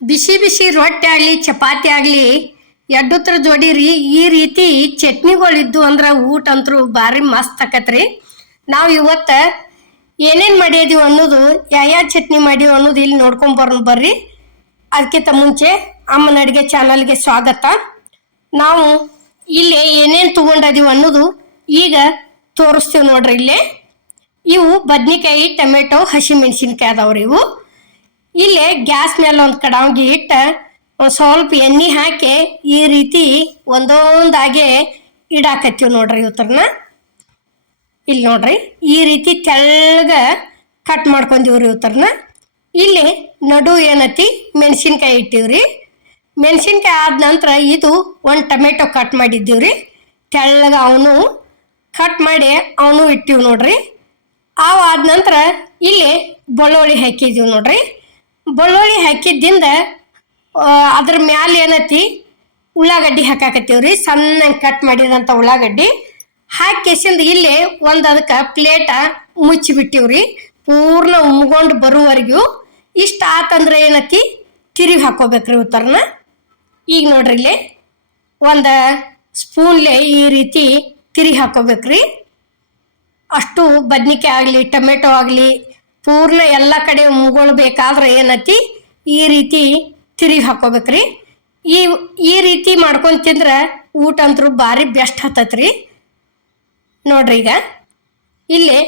ಬಿಸಿ ಬಿಸಿ ರೊಟ್ಟಿ ಆಗಲಿ ಚಪಾತಿ ಆಗಲಿ ಎಡ್ಡುತ್ರ ಜೋಡಿರಿ ಈ ರೀತಿ ಚಟ್ನಿಗಳಿದ್ದು ಅಂದ್ರೆ ಊಟ ಅಂತೂ ಭಾರಿ ಮಸ್ತ್ ಆಕತ್ರಿ. ನಾವು ಇವತ್ತು ಏನೇನು ಮಾಡಿದೀವಿ ಅನ್ನೋದು ಯಾವ ಚಟ್ನಿ ಮಾಡೀವಿ ಅನ್ನೋದು ಇಲ್ಲಿ ನೋಡ್ಕೊಂಡ್ ಬರ್ರಿ. ಅದಕ್ಕಿಂತ ಮುಂಚೆ ಅಮ್ಮನ ಅಡುಗೆ ಚಾನಲ್ಗೆ ಸ್ವಾಗತ. ನಾವು ಇಲ್ಲಿ ಏನೇನು ತೊಗೊಂಡಿದೀವಿ ಅನ್ನೋದು ಈಗ ತೋರಿಸ್ತೀವಿ ನೋಡ್ರಿ. ಇಲ್ಲೇ ಇವು ಬದ್ನಿಕಾಯಿ, ಟೊಮೆಟೊ, ಹಸಿಮೆಣಸಿನ್ಕಾಯಿ ಅದಾವ್ರಿ. ಇವು ಇಲ್ಲೇ ಗ್ಯಾಸ್ ಮೇಲೆ ಒಂದು ಕಡಾಂಗಿ ಇಟ್ಟು ಸ್ವಲ್ಪ ಎಣ್ಣೆ ಹಾಕಿ ಈ ರೀತಿ ಒಂದೊಂದಾಗೆ ಇಡಾಕತ್ತೀವಿ ನೋಡ್ರಿ. ಇವತ್ತರನ್ನ ಇಲ್ಲಿ ನೋಡ್ರಿ ಈ ರೀತಿ ತೆಳ್ಳಗ ಕಟ್ ಮಾಡ್ಕೊಂಡಿವ್ರಿ. ಇವತ್ತರನ್ನ ಇಲ್ಲಿ ನಡು ಏನತಿ ಮೆಣಸಿನ್ಕಾಯಿ ಇಟ್ಟಿವ್ರಿ. ಮೆಣಸಿನ್ಕಾಯಿ ಆದ ನಂತರ ಇದು ಒಂದು ಟೊಮೆಟೊ ಕಟ್ ಮಾಡಿದ್ದೀವ್ರಿ. ತೆಳ್ಳಗ ಅವನು ಕಟ್ ಮಾಡಿ ಅವನು ಇಟ್ಟಿವಿ ನೋಡ್ರಿ. ಅವು ಆದ ನಂತರ ಇಲ್ಲಿ ಬೆಳ್ಳುಳ್ಳಿ ಹಾಕಿದ್ದೀವಿ ನೋಡ್ರಿ. ಬೆಳ್ಳುಳ್ಳಿ ಹಾಕಿದ್ದಿಂದ ಅದ್ರ ಮ್ಯಾಲೆ ಏನತಿ ಉಳ್ಳಾಗಡ್ಡಿ ಹಾಕಾಕತ್ತೀವ್ರಿ. ಸಣ್ಣ ಕಟ್ ಮಾಡಿದಂಥ ಉಳ್ಳಾಗಡ್ಡಿ ಹಾಕಿಸಿಂದ ಇಲ್ಲಿ ಒಂದು ಅದಕ್ಕೆ ಪ್ಲೇಟ ಮುಚ್ಚಿಬಿಟ್ಟಿವ್ರಿ. ಪೂರ್ಣ ಉಮ್ಕೊಂಡು ಬರುವವರೆಗೂ ಇಷ್ಟ ಆತಂದ್ರೆ ಏನತಿ ತಿರುಗಿ ಹಾಕೋಬೇಕ್ರಿ ಉತ್ತರನ. ಈಗ ನೋಡ್ರಿ ಇಲ್ಲಿ ಒಂದು ಸ್ಪೂನ್ಲೆ ಈ ರೀತಿ ತಿರುಗಿ ಹಾಕೋಬೇಕ್ರಿ. ಅಷ್ಟು ಬದ್ನಿಕಾಯಿ ಆಗಲಿ ಟೊಮೆಟೊ ಆಗಲಿ ಪೂರ್ಣ ಎಲ್ಲ ಕಡೆ ಮುಗೊಳ್ಬೇಕಾದ್ರೆ ಏನತಿ ಈ ರೀತಿ ತಿರುಗಿ ಹಾಕೋಬೇಕ್ರಿ. ಈ ರೀತಿ ಮಾಡ್ಕೊಂಡು ತಿಂದ್ರೆ ಊಟ ಅಂತೂ ಭಾರಿ ಬೆಸ್ಟ್ ಹತ್ತತ್ರಿ. ನೋಡ್ರಿ ಈಗ ಇಲ್ಲಿ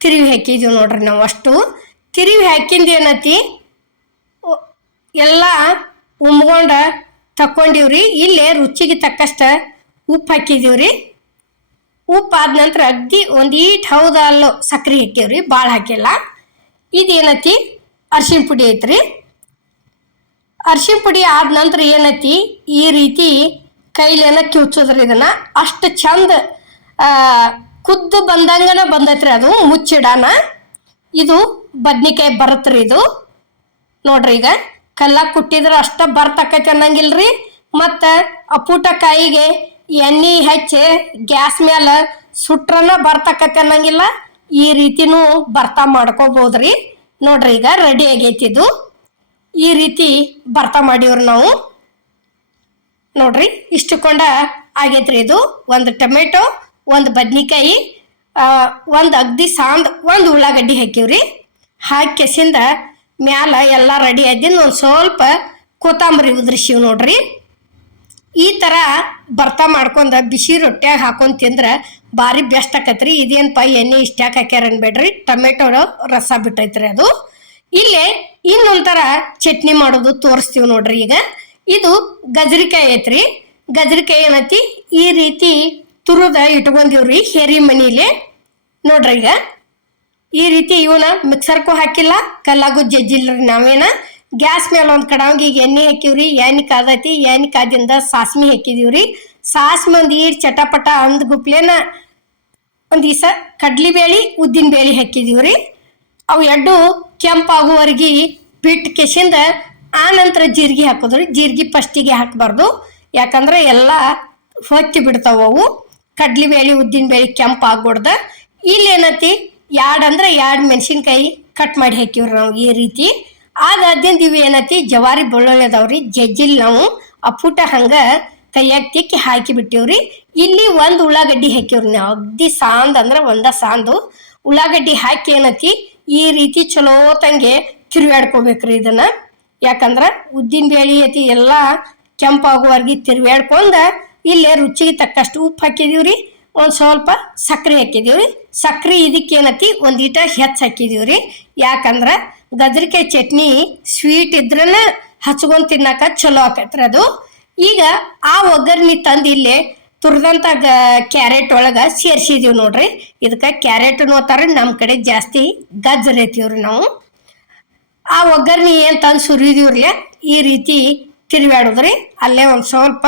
ತಿರುವಿ ಹಾಕಿದ್ದೀವಿ ನೋಡ್ರಿ. ನಾವು ಅಷ್ಟು ತಿರುವಿ ಹಾಕಿಂದ ಏನತಿ ಎಲ್ಲ ಉಮ್ಕೊಂಡ ತಕ್ಕೊಂಡಿವ್ರಿ. ಇಲ್ಲೇ ರುಚಿಗೆ ತಕ್ಕಷ್ಟ ಉಪ್ಪು ಹಾಕಿದೀವ್ರಿ. ಉಪ್ಪು ಆದ ನಂತರ ಅಗ್ದಿ ಒಂದು ಈಟ್ ಹೌದಲ್ಲೋ ಸಕ್ರೆ ಹಾಕಿವ್ರಿ, ಭಾಳ ಹಾಕಿಲ್ಲ. ಇದೇನತಿ ಅರ್ಶಿಣ ಪುಡಿ ಐತ್ರಿ. ಅರ್ಶಿಣ ಪುಡಿ ಆದ ನಂತರ ಏನತಿ ಈ ರೀತಿ ಕೈಲೇನ ಕಿವುಚೋದ್ರಿ. ಇದನ್ನ ಅಷ್ಟು ಚಂದ ಕುದ್ದು ಬಂದಂಗನ ಬಂದೈತ್ರಿ. ಅದು ಮುಚ್ಚಿಡಾನ ಇದು ಬದ್ನಿಕಾಯಿ ಬರತ್ರಿ. ಇದು ನೋಡ್ರಿ ಈಗ ಕಲ್ಲಾಗ ಕುಟ್ಟಿದ್ರೆ ಅಷ್ಟ ಬರ್ತಕ್ಕೈತಿ ಅನ್ನಂಗಿಲ್ರಿ. ಮತ್ತು ಅಪ್ಪುಟ ಕಾಯಿಗೆ ಎಣ್ಣೆ ಹಚ್ಚಿ ಗ್ಯಾಸ್ ಮೇಲೆ ಸುಟ್ರನ ಬರ್ತಕ್ಕೈತಿ ಅನ್ನಂಗಿಲ್ಲ. ಈ ರೀತಿನೂ ಬರ್ತಾ ಮಾಡ್ಕೋಬೋದ್ರಿ. ನೋಡ್ರಿ ಈಗ ರೆಡಿ ಆಗೈತಿದು. ಈ ರೀತಿ ಬರ್ತಾ ಮಾಡಿವ್ರಿ ನಾವು. ನೋಡ್ರಿ ಇಷ್ಟುಕೊಂಡ ಆಗೈತ್ರಿ. ಇದು ಒಂದು ಟೊಮೆಟೊ, ಒಂದು ಬದ್ನಿಕಾಯಿ, ಒಂದು ಅಗ್ದಿ ಸಾಂದ್, ಒಂದು ಉಳ್ಳಾಗಡ್ಡಿ ಹಾಕಿವ್ರಿ. ಹಾಕಿಸಿಂದ ಮ್ಯಾಲ ಎಲ್ಲ ರೆಡಿ ಆದಿಂದ ಒಂದು ಸ್ವಲ್ಪ ಕೊತ್ತಂಬರಿ ಉದ್ರಿಸಿವ್ ನೋಡ್ರಿ. ಈ ಥರ ಬರ್ತಾ ಮಾಡ್ಕೊಂಡ ಬಿಸಿ ರೊಟ್ಟಿಯಾಗ ಹಾಕೊಂಡು ತಿಂದ್ರೆ ಭಾರಿ ಬೆಸ್ಟ್ ಆಕತ್ರಿ. ಇದೇನಪ್ಪ ಎಣ್ಣೆ ಇಷ್ಟ್ಯಾಕೆ ಹಾಕ್ಯಾರ ಅನ್ಬೇಡ್ರಿ, ಟೊಮೆಟೊ ರಸ ಬಿಟ್ಟೈತ್ರಿ ಅದು. ಇಲ್ಲೇ ಇನ್ನೊಂಥರ ಚಟ್ನಿ ಮಾಡೋದು ತೋರಿಸ್ತೀವಿ ನೋಡ್ರಿ. ಈಗ ಇದು ಗಜರಿಕಾಯಿ ಐತ್ರಿ. ಗಜರಿಕಾಯಿ ಏನೈತಿ ಈ ರೀತಿ ತುರುದ ಇಟ್ಕೊಂಡಿವ್ರಿ ಹೇರಿ ಮನೀಲಿ. ನೋಡ್ರಿ ಈಗ ಈ ರೀತಿ ಇವನ ಮಿಕ್ಸರ್ಗೂ ಹಾಕಿಲ್ಲ, ಕಲ್ಲಾಗೂ ಜಜ್ಜಿಲ್ರಿ. ನಾವೇನ ಗ್ಯಾಸ್ ಮೇಲೆ ಒಂದು ಕಡಾಂಗಿಗೆ ಎಣ್ಣೆ ಹಾಕಿವ್ರಿ. ಎಣ್ಣೆ ಕಾದೈತಿ. ಎಣ್ಣೆ ಕಾದಿಂದ ಸಾಸ್ಮಿ ಹಾಕಿದೀವ್ರಿ. ಸಾಸ್ಮಿ ಒಂದು ಈಡ್ ಚಟಪಟ ಅಂದ್ ಗುಪ್ಲೇನ ಒಂದು ದಿವಸ ಕಡ್ಲಿ ಬೇಳೆ, ಉದ್ದಿನ ಬೇಳೆ ಹಾಕಿದೀವ್ರಿ. ಅವು ಎರಡು ಕೆಂಪಾಗುವರೆಗೆ ಬಿಟ್ಟು ಕೆಸಿಂದ ಆ ನಂತರ ಜೀರಿಗೆ ಹಾಕೋದ್ರಿ. ಜೀರಿಗೆ ಫಸ್ಟಿಗೆ ಹಾಕಬಾರ್ದು, ಯಾಕಂದ್ರೆ ಎಲ್ಲ ಹೊತ್ತಿ ಬಿಡ್ತಾವ ಅವು. ಕಡ್ಲಿ ಬೇಳೆ, ಉದ್ದಿನ ಬೇಳೆ ಕೆಂಪು ಆಗ್ಬಿಡ್ದ. ಇಲ್ಲಿ ಏನತಿ ಎರಡು ಮೆಣಸಿನ್ಕಾಯಿ ಕಟ್ ಮಾಡಿ ಹಾಕಿವ್ರಿ ನಾವು ಈ ರೀತಿ. ಅದಾದ್ಯಂತ ಇವು ಏನತಿ ಜವಾರಿ ಬೆಳ್ಳುಳ್ಳಿ ಅದಾವ್ರಿ, ಜಜ್ಜಿಲ್ ನಾವು ಅಪ್ಪುಟ ಹಂಗ ಕೈಯಾಗ ತಿಕ್ಕಿ ಹಾಕಿ ಬಿಟ್ಟಿವ್ರಿ. ಇಲ್ಲಿ ಒಂದು ಉಳ್ಳಾಗಡ್ಡಿ ಹಾಕಿವ್ರಿ ನಾವು. ಅಗ್ದಿ ಸಾಂದ್ ಅಂದ್ರೆ ಒಂದ ಸಾಂದು ಉಳ್ಳಾಗಡ್ಡಿ ಹಾಕಿ ಏನತಿ ಈ ರೀತಿ ಚಲೋ ತಂಗೆ ತಿರುವಾಡ್ಕೋಬೇಕ್ರಿ ಇದನ್ನ. ಯಾಕಂದ್ರ ಉದ್ದಿನ ಬೇಳೆ ಐತಿ ಎಲ್ಲ ಕೆಂಪಾಗುವರೆಗೆ ತಿರುವಾಡ್ಕೊಂಡ ಇಲ್ಲೇ ರುಚಿಗೆ ತಕ್ಕಷ್ಟು ಉಪ್ಪು ಹಾಕಿದೀವ್ರಿ. ಒಂದು ಸ್ವಲ್ಪ ಸಕ್ರೆ ಹಾಕಿದೀವ್ರಿ. ಸಕ್ರೆ ಇದಕ್ಕೇನತಿ ಒಂದು ಈಟ ಹೆಚ್ಚು ಹಾಕಿದೀವ್ರಿ. ಯಾಕಂದ್ರ ಗಜರಿಕಾಯಿ ಚಟ್ನಿ ಸ್ವೀಟ್ ಇದ್ರನ ಹಚ್ಕೊಂಡ್ ತಿನ್ನಾಕ ಚಲೋ ಆಕೈತ್ರಿ ಅದು. ಈಗ ಆ ಒಗ್ಗರ್ನಿ ತಂದು ಇಲ್ಲೇ ತುರ್ದಂತ ಕ್ಯಾರೆಟ್ ಒಳಗೆ ಸೇರ್ಸಿದೀವಿ ನೋಡ್ರಿ. ಇದಕ್ಕೆ ಕ್ಯಾರೆಟ್ ನೋಡ್ತಾರ, ನಮ್ಮ ಕಡೆ ಜಾಸ್ತಿ ಗಜ್ಜರಿ ಐತಿವ್ರಿ ನಾವು. ಆ ಒಗ್ಗರ್ನಿ ಏನು ತಂದು ಸುರಿದೀವ್ರಿ ಈ ರೀತಿ ತಿರುವಾಡೋದ್ರಿ. ಅಲ್ಲೇ ಒಂದು ಸ್ವಲ್ಪ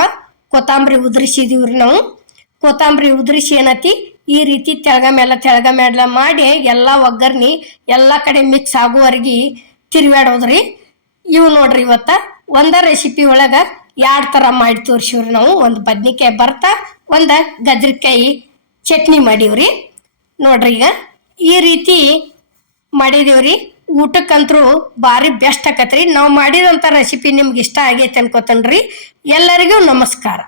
ಕೊತ್ತಂಬರಿ ಉದುರಿಸಿದೀವ್ರಿ ನಾವು. ಕೊತ್ತಂಬರಿ ಉದುರಿಸಿ ಏನತಿ ಈ ರೀತಿ ತೆಳಗ ಮೇಲೆ ಮಾಡಿ ಎಲ್ಲ ಒಗ್ಗರ್ನಿ ಎಲ್ಲ ಕಡೆ ಮಿಕ್ಸ್ ಆಗುವವರೆಗೆ ತಿರುವಾಡೋದ್ರಿ. ಇವು ನೋಡ್ರಿ ಇವತ್ತ ಒಂದ ರೆಸಿಪಿ ಒಳಗೆ ಎರಡು ಥರ ಮಾಡಿ ತೋರಿಸಿವ್ರಿ ನಾವು. ಒಂದು ಬದ್ನಿಕಾಯಿ ಬರ್ತಾ, ಒಂದು ಗಜರಿಕಾಯಿ ಚಟ್ನಿ ಮಾಡೀವ್ರಿ. ನೋಡ್ರಿ ಈಗ ಈ ರೀತಿ ಮಾಡಿದೀವ್ರಿ. ಊಟಕ್ಕಂತರೂ ಭಾರಿ ಬೆಸ್ಟ್ ಆಕತ್ರಿ. ನಾವು ಮಾಡಿರೋಂಥ ರೆಸಿಪಿ ನಿಮ್ಗೆ ಇಷ್ಟ ಆಗೈತೆ ಅನ್ಕೋತನ್ರಿ. ಎಲ್ಲರಿಗೂ ನಮಸ್ಕಾರ.